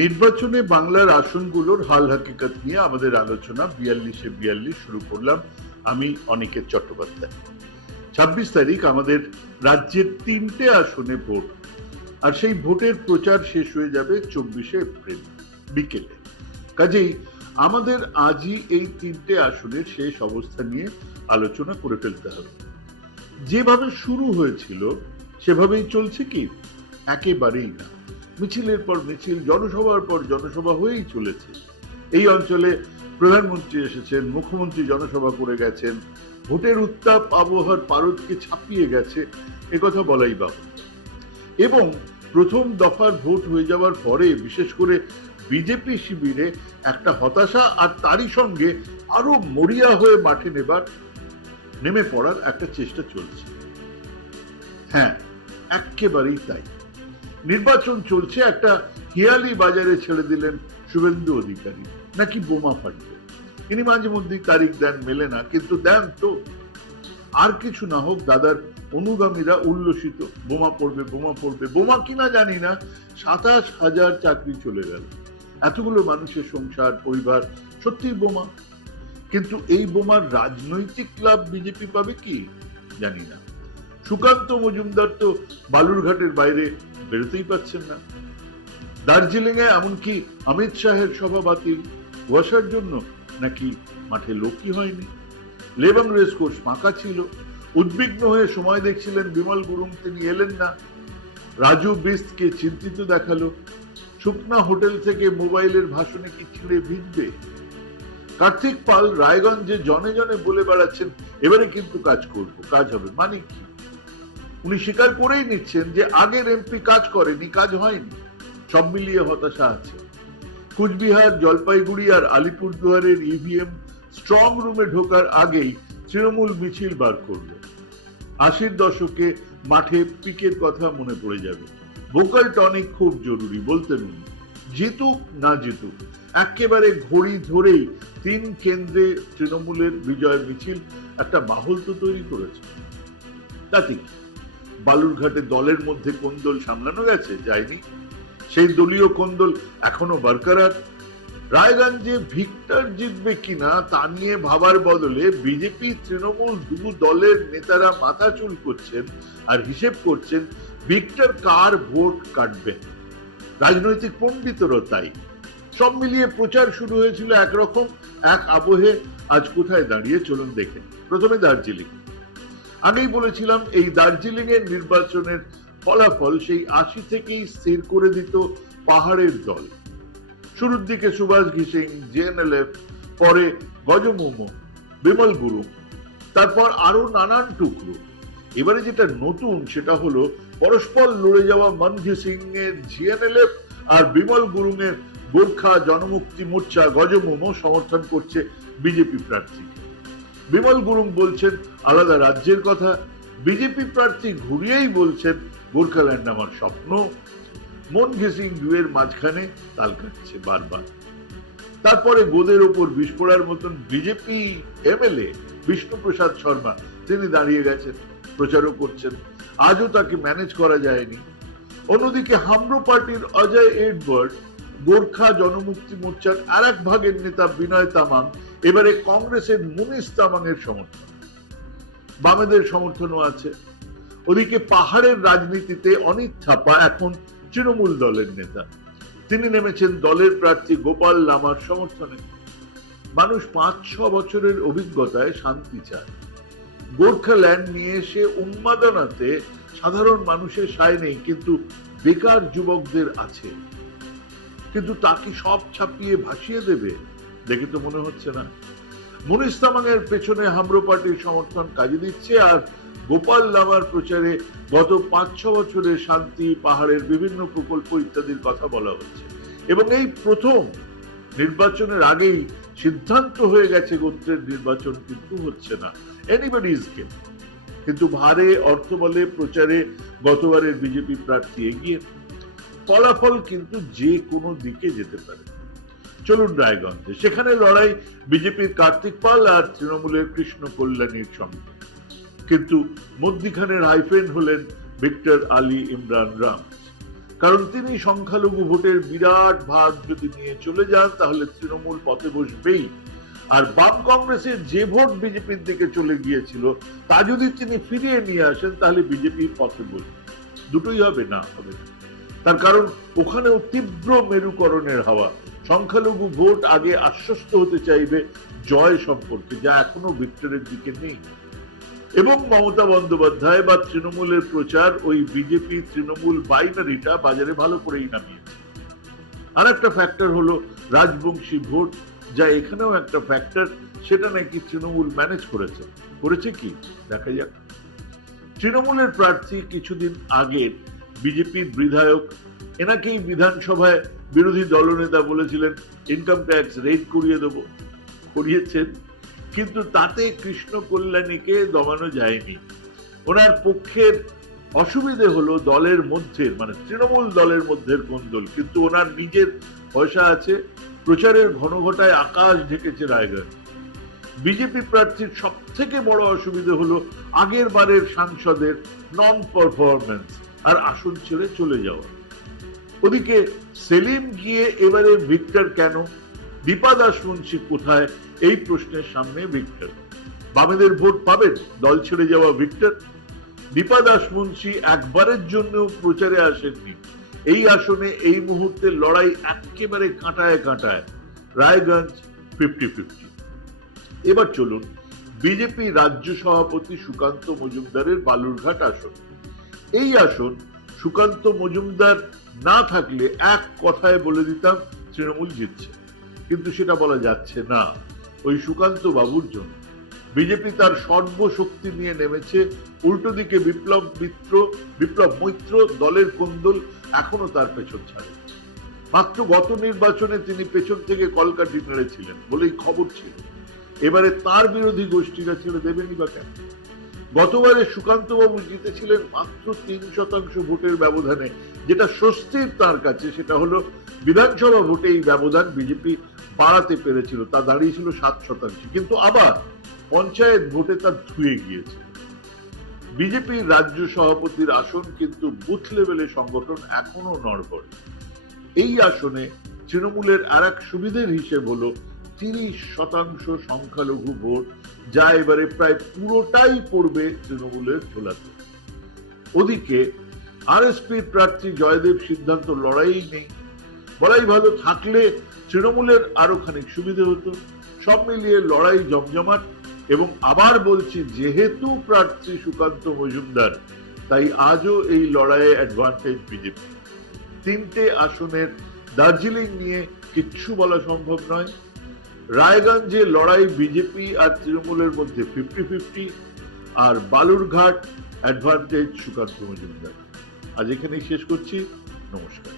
নির্বাচনে বাংলার আসনগুলোর হাল হাকিকত নিয়ে আমাদের আলোচনা 42 শুরু করলাম। আমি অনিকেত চট্টোপাধ্যায়। 26 তারিখ আমাদের রাজ্যের 3টে আসনে ভোট, আর সেই ভোটের প্রচার শেষ হয়ে যাবে 24শে এপ্রিল বিকেলে। কাজেই আমাদের আজই এই 3টে আসনের শেষ অবস্থা নিয়ে আলোচনা করে ফেলতে হবে। যেভাবে শুরু হয়েছিল সেভাবেই চলছে কি? একেবারেই না। মিছিলের পর মিছিল, জনসভার পর জনসভা হয়েই চলেছে। এই অঞ্চলে প্রধানমন্ত্রী এসেছেন, মুখ্যমন্ত্রী জনসভা করে গেছেন, ভোটের উত্তাপ আবহাওয়ার পারদকে ছাপিয়ে গেছে, একথা বলাই বাহুল্য। এবং প্রথম দফার ভোট হয়ে যাওয়ার পরে বিশেষ করে বিজেপি শিবিরে একটা হতাশা, আর তারই সঙ্গে আরো মরিয়া হয়ে মাঠে নেমে পড়ার একটা চেষ্টা চলছে। হ্যাঁ, একেবারেই তাই। নির্বাচন চলছে, একটা হিয়ালি বাজারে ছেড়ে দিলেন শুভেন্দু অধিকারী, নাকি বোমা ফাটবে। তিনি মাঝে মধ্যেই তারিখ দেন, মেলে না, কিন্তু দেন তো। আর কিছু না হোক, দাদার অনুগামীরা উল্লসিত, বোমা পড়বে বোমা পড়বে। বোমা কিনা জানি না, 27,000 চাকরি চলে গেল, এতগুলো মানুষের সংসার পরিবার, সত্যি বোমা। কিন্তু এই বোমার রাজনৈতিক লাভ বিজেপি পাবে কি জানি না। সুকান্ত মজুমদার তো বালুরঘাটের বাইরে বেরোতেই পাচ্ছেন না। দার্জিলিং এ এমনকি অমিত শাহের সভা বাতিল, কুয়াশার জন্য নাকি মাঠে লোকই হয়নি। লেবং রেস কোর্স ফাঁকা ছিল, উদ্বিগ্ন হয়ে সময় দেখছিলেন বিমল গুরুং, তিনি এলেন না। রাজু বিস্তকে চিন্তিত দেখালো। শুকনা হোটেল থেকে মোবাইলের ভাষণে কি ছিঁড়ে ভিজবে? কার্তিক পাল রায়গঞ্জে জনে জনে বলে বেড়াচ্ছেন, এবারে কিন্তু কাজ করব, কাজ হবে। মানে কি? উনি স্বীকার করেই নিচ্ছেন যে আগের এমপি কাজ করেনি, কাজ হয়নি। সব মিলিয়ে হতাশা আছে। কুচবিহার, জলপাইগুড়ি আর আলিপুরদুয়ারের ইভিএম স্ট্রং রুমে ঢোকার আগেই তৃণমূল মিছিল বার করলো। 80-র দশকে মাঠে পিকের কথা মনে পড়ে যাবে। ভোকাল টনিক খুব জরুরি, বলতেন উনি। জিতুক না জিতুক, একেবারে ঘড়ি ধরেই 3 কেন্দ্রে তৃণমূলের বিজয় মিছিল একটা মাহল তো তৈরি করেছে। তাতে বালুরঘাটে দলের মধ্যে কোন্দল সামলানো গেছে? যায়নি। সেই দলীয় কোন্দল এখনো বরকরার। রায়গঞ্জে ভিক্টর জিতবে কিনা তা নিয়ে ভাবার বদলে বিজেপি তৃণমূল দু দলের নেতারা মাথা চুল করছেন আর হিসেব করছেন ভিক্টর কার ভোট কাটবেন। রাজনৈতিক পণ্ডিতরও তাই। সব মিলিয়ে প্রচার শুরু হয়েছিল একরকম, এক আবহে। আজ কোথায় দাঁড়িয়ে চলুন দেখে। প্রথমে দার্জিলিং। আগেই বলেছিলাম এই দার্জিলিং এর নির্বাচনের ফলাফল সেই 80 থেকেই স্থির করে দিত পাহাড়ের দল। শুরুর দিকে সুভাষ ঘিসিং, জেএনএলএফ, পরে গজমোমো, বিমল গুরুং, তারপর আরো নানান টুকরো। এবারে যেটা নতুন সেটা হলো পরস্পর লড়ে যাওয়া মনঘি সিং এর জিএনএলএফ আর বিমল গুরুং এর গোর্খা জনমুক্তি মোর্চা গজমোমো সমর্থন করছে বিজেপি প্রার্থীকে। বিমল গুরুং বলছেন আলাদা রাজ্যের কথা, বিজেপি প্রার্থী ঘুরিয়েই বলছেন গোর্খাল্যান্ড আমার স্বপ্ন। মনঘি সিং দুয়ের মাঝখানে তাল কাটছে বারবার। তারপরে গোদের ওপর বিস্ফোরার মতন বিজেপি এমএলএ বিষ্ণুপ্রসাদ শর্মা, তিনি দাঁড়িয়ে গেছেন, প্রচারও করছেন। আজও তাকে ম্যানেজ করা যায়নি। অন্যদিকে হামরো পার্টির অজয় এডওয়ার্ড, গোর্খা জনমুক্তি মোর্চার আর এক ভাগের নেতা বিনয় তামাং এবারে কংগ্রেসের মুনিশ তামাং এর সমর্থন। বামেদের সমর্থনও আছে। ওদিকে পাহাড়ের রাজনীতিতে অনিত থাপা এখন তৃণমূল দলের নেতা, তিনি নেমেছেন দলের প্রার্থী গোপাল লামার সমর্থনে। মানুষ 5-6 বছরের অভিজ্ঞতায় শান্তি চায়। গোর্খাল্যান্ড নিয়ে এসে উন্মাদনাতে সাধারণ মানুষের সায় নেই, কিন্তু বেকার যুবকদের আছে। কিন্তু তাকে সব ছাপিয়ে ভাসিয়ে দেবে দেখে তো মনে হচ্ছে না। মুনিশ তামাংয়ের পেছনে হামরো পার্টির সমর্থন কাজে দিচ্ছে, আর গোপাল লামার প্রচারে গত 5-6 বছরের শান্তি, পাহাড়ের বিভিন্ন প্রকল্প ইত্যাদির কথা বলা হচ্ছে। এবং এই প্রথম নির্বাচনের আগেই সিদ্ধান্ত হয়ে গেছে গোত্রের নির্বাচন কিন্তু হচ্ছে না, এনিবডিজ গেম। কিন্তু ভারে অর্থ বলে প্রচারে গতবারের বিজেপি প্রার্থী এগিয়ে। ফলাফল কিন্তু যে কোনো দিকে যেতে পারে। চলুন রায়গঞ্জে, সেখানে লড়াই বিজেপির কার্তিক পাল আর তৃণমূলের কৃষ্ণ কল্যাণীর সঙ্গে। কিন্তু মধ্যিখানের হাইফেন হলেন ভিক্টর আলী ইমরান রাম। কারণ তিনি সংখ্যালঘু ভোটের বিরাট ভাগ যদি নিয়ে চলে যান তাহলে তৃণমূল পথে বসবেই। আর বাম কংগ্রেসের যে ভোট বিজেপির দিকে চলে গিয়েছিল তা যদি তিনি ফিরিয়ে নিয়ে আসেন তাহলে বিজেপি পথে বসবে। দুটোই হবে না, হবে না। তার কারণ ওখানেও তীব্র মেরুকরণের হাওয়া। সংখ্যালঘু ভোট আগে আশ্বস্ত হতে চাইবে জয় সম্পর্কে, যা এখনো ভিক্টরের দিকে নেই। এবং মমতা বন্দ্যোপাধ্যায় বা তৃণমূলের প্রচার ওই বিজেপি তৃণমূল বাইনারিটা বাজারে ভালো করেই নামিয়েছে। আর একটা ফ্যাক্টর হলো রাজবংশী ভোট, যা এখানেও একটা ফ্যাক্টর, সেটা নাকি তৃণমূল ম্যানেজ করেছে কি দেখা যাক। তৃণমূলের প্রার্থী কিছুদিন আগের বিজেপির বিধায়ক, এনাকেই বিধানসভায় বিরোধী দলনেতা বলেছিলেন ইনকাম ট্যাক্স রেট করিয়ে দেবো, করিয়েছেন, কিন্তু তাতে কৃষ্ণ কল্যাণীকে দমানো যায়নি। ওনার পক্ষের অসুবিধে হলো দলের মধ্যে, মানে তৃণমূল দলের মধ্যে কোন্দল, কিন্তু ওনার নিজের পয়সা আছে, প্রচারের ঘনঘটায় আকাশ ঢেকেছে রায়গঞ্জ। বিজেপি প্রার্থীর সব থেকে বড় অসুবিধে হলো আগের বারের সাংসদের নন পারফরমেন্স আর আসন ছেড়ে চলে যাওয়া। ওদিকে সেলিম গিয়ে এবারে ভিক্টর কেন, দীপা দাস মুন্সি কোথায়, এই প্রশ্নের সামনে ভিক্টর। বামেদের ভোট পাবেন দল ছেড়ে যাওয়া ভিক্টর? দীপা দাস মুন্সি একবারের জন্য প্রচারে আসেননি। এই আসনে এই মুহূর্তে লড়াই একেবারে কাঁটায় কাঁটায়, রায়গঞ্জ 50-50। এবার চলুন বিজেপি রাজ্য সভাপতি সুকান্ত মজুমদারের বালুরঘাট আসন। এই আসন সুকান্ত মজুমদার না থাকলে এক কথায় বলে দিতাম তৃণমূল জিতছে, কিন্তু সেটা বলা যাচ্ছে না ওই সুকান্ত বাবুর জন্য। বিজেপি তার সর্বশক্তি নিয়ে নেমেছে, উল্টো দিকে বিপ্লব মৈত্র দলের কোন্দল এখনো তার পেছন ছাড়ে। মাত্র গত নির্বাচনে তিনি পেছন থেকে কলকাঠি নেড়েছিলেন বলেই খবর ছিল, এবারে তার বিরোধী গোষ্ঠীরা ছেড়ে দেবেনি বা কেন? গতবারে সুকান্ত বাবু জিতেছিলেন মাত্র 3% ভোটের ব্যবধানে, যেটা স্বস্তির তার কাছে। সেটা হলো বিধানসভা ভোটে এই ব্যবধান বিজেপি বাড়াতে পেরেছিল, তা দাঁড়িয়েছিল 7%, কিন্তু আবার পঞ্চায়েত ভোটে তা ধুয়ে গিয়েছে। বিজেপির রাজ্য সভাপতির আসন কিন্তু বুথ লেভেলে সংগঠন এখনো নড়বড়ে। এই আসনে তৃণমূলের আর এক সুবিধের হিসেব হলো 30% সংখ্যালঘু ভোট, যা এবারে প্রায় পুরোটাই পড়বে তৃণমূলের ঝোলাতে। ওদিকে আরএসপির প্রার্থী জয়দেব সিদ্ধান্ত লড়াই নেই, বলাই ভালো, থাকলে তৃণমূলের আরো খানিক সুবিধে হতো। সব মিলিয়ে লড়াই জমজমাট। এবং আবার বলছি, যেহেতু প্রার্থী সুকান্ত মজুমদার, তাই আজও এই লড়াইয়ে অ্যাডভান্টেজ বিজেপি। 3টে আসনের দার্জিলিং নিয়ে কিচ্ছু বলা সম্ভব নয়। রায়গঞ্জে লড়াই বিজেপি আর তৃণমূলের মধ্যে 50-50, আর বালুরঘাট অ্যাডভান্টেজ সুকান্ত মজুমদার। আজ এখানেই শেষ করছি, নমস্কার।